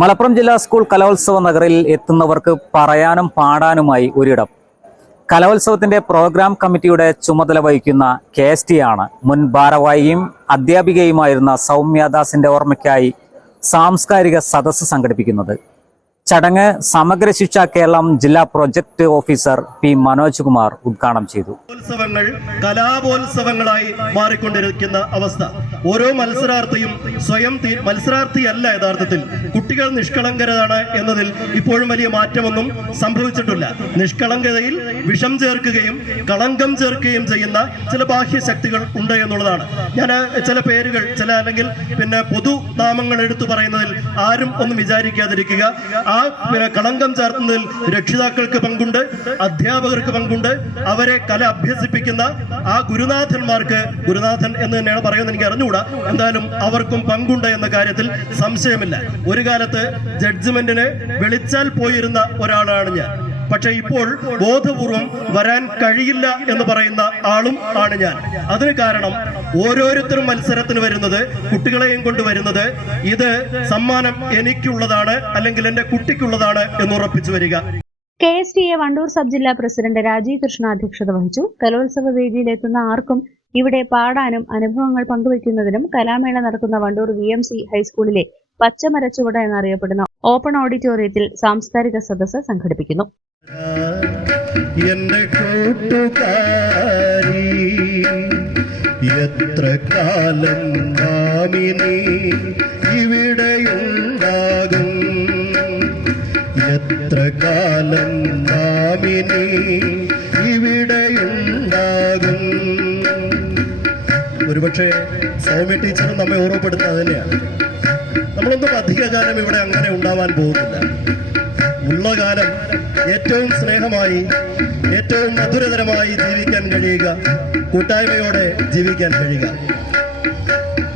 മലപ്പുറം ജില്ലാ സ്കൂൾ കലോത്സവ നഗറിൽ എത്തുന്നവർക്ക് പറയാനും പാടാനുമായി ഒരിടം. കലോത്സവത്തിന്റെ പ്രോഗ്രാം കമ്മിറ്റിയുടെ ചുമതല വഹിക്കുന്ന KST ആണ് മുൻ ഭാരവാഹിയും അധ്യാപികയുമായിരുന്ന സൗമ്യദാസിന്റെ ഓർമ്മയ്ക്കായി സാംസ്കാരിക സദസ്സ് സംഘടിപ്പിക്കുന്നത്. ചടങ്ങ് സമഗ്ര ശിക്ഷ കേരളം ജില്ലാ project officer P. Manoj Kumar ഉദ്ഘാടനം ചെയ്തു. ഉത്സവങ്ങൾ കലാപോത്സവങ്ങളായി മാറിക്കൊണ്ടിരിക്കുന്ന അവസ്ഥ. ഓരോ മത്സരാർത്ഥിയും സ്വയം മത്സരാർത്ഥിയല്ല യഥാർത്ഥത്തിൽ. കുട്ടികൾ നിഷ്കളങ്കരാണ് എന്നതിൽ ഇപ്പോഴും വലിയ മാറ്റമൊന്നും സംഭവിച്ചിട്ടില്ല. നിഷ്കളങ്കതയിൽ വിഷം ചേർക്കുകയും കളങ്കം ചേർക്കുകയും ചെയ്യുന്ന ചില ബാഹ്യശക്തികൾ ഉണ്ട് എന്നുള്ളതാണ്. ഞാൻ ചില പേരുകൾ അല്ലെങ്കിൽ പൊതുനാമങ്ങൾ എടുത്തു പറയുന്നതിൽ ആരും ഒന്നും വിചാരിക്കാതിരിക്കുക. ആ കളങ്കം ചേർത്തുന്നതിൽ രക്ഷിതാക്കൾക്ക് പങ്കുണ്ട്, അധ്യാപകർക്ക് പങ്കുണ്ട്. അവരെ കല അഭ്യസിപ്പിക്കുന്ന ആ ഗുരുനാഥന്മാർക്ക്, ഗുരുനാഥൻ എന്ന് തന്നെയാണ് പറയുന്നത്, എനിക്ക് അറിഞ്ഞുകൂടാ, എന്തായാലും അവർക്കും പങ്കുണ്ട് എന്ന കാര്യത്തിൽ സംശയമില്ല. ഒരു കാലത്ത് ജഡ്ജ്മെന്റിന് വിളിച്ചാൽ പോയിരുന്ന ഒരാളാണ് ഞാൻ. പക്ഷെ ഇപ്പോൾ ബോധപൂർവം വരാൻ കഴിയില്ല എന്ന് പറയുന്ന ആളും ആണ് ഞാൻ. അതിന് കാരണം ഓരോരുത്തരും മത്സരത്തിന് വരുന്നത്, കുട്ടികളെയും കൊണ്ട് വരുന്നത്, ഇത് സമ്മാനം എനിക്കുള്ളതാണ് അല്ലെങ്കിൽ എന്റെ കുട്ടിക്കുള്ളതാണ് എന്ന് ഉറപ്പിച്ചു വരിക. KSTA വണ്ടൂർ സബ് ജില്ലാ പ്രസിഡന്റ് രാജീവ് കൃഷ്ണ അധ്യക്ഷത വഹിച്ചു. കലോത്സവ വേദിയിലെത്തുന്ന ആർക്കും ഇവിടെ പാടാനും അനുഭവങ്ങൾ പങ്കുവയ്ക്കുന്നതിനും കലാമേള നടക്കുന്ന വണ്ടൂർ VMC ഹൈസ്കൂളിലെ പച്ചമരച്ചുവട് എന്നറിയപ്പെടുന്ന ഓപ്പൺ ഓഡിറ്റോറിയത്തിൽ സാംസ്കാരിക സദസ്സ് സംഘടിപ്പിക്കുന്നു. എന്റെ കൂട്ടുകാരി എത്ര കാലം നാമിനി ഇവിടെയുണ്ടാകും, എത്ര കാലം നാമിനി ഇവിടെയുണ്ടാകും. ഒരുപക്ഷെ സൗമ്യ ടീച്ചറും നമ്മെ ഓർമ്മപ്പെടുത്തുന്നത് തന്നെയാണ്. നമ്മളൊന്നും അധികകാലം ഇവിടെ അങ്ങനെ ഉണ്ടാവാൻ പോകുന്നില്ല. ഉള്ള കാലം ഏറ്റവും സ്നേഹമായി, ഏറ്റവും മധുരതരമായി ജീവിക്കാൻ കഴിയുക, കൂട്ടായ്മയോടെ ജീവിക്കാൻ കഴിയുക.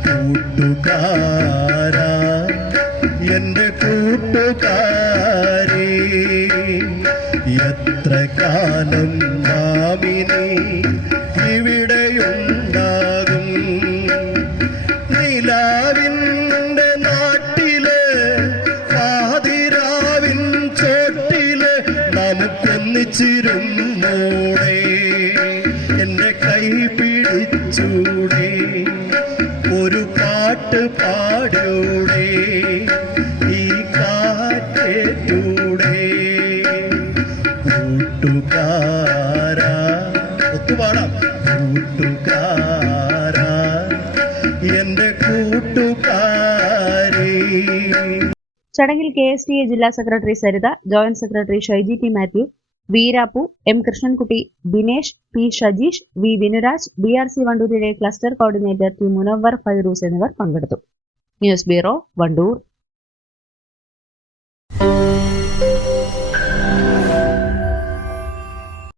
കൂട്ടുകാരാ എന്റെ കൂട്ടുകാരി എത്ര കാലം നാമിനി ഇവിടെയുണ്ടാകും. നിലാവിൻ്റെ നാട്ടില് പാതിരാവിൻ ചോട്ടില് നമുക്കൊന്നിച്ചിരുന്നോടെ, എന്റെ കൈ പിടിച്ചൂടെ, ഒരു പാട്ട് പാടൂടെ, ഈ കാറ്റൂടെ. കൂട്ടുകാരാ, ഒത്തുപാടാം. കൂട്ടുകാരാ എന്റെ കൂട്ടുകാരി. ചടങ്ങിൽ KSTA ജില്ലാ secretary Saritha, joint secretary Shaiji T. Mathew, Veerappu, M. Krishnankutty, Dinesh, P. Shajeesh, V. Vinuraj, BRC വണ്ടൂരിലെ cluster coordinator T. Munavvar Fairooz എന്നിവർ പങ്കെടുത്തു. News bureau, Wandoor.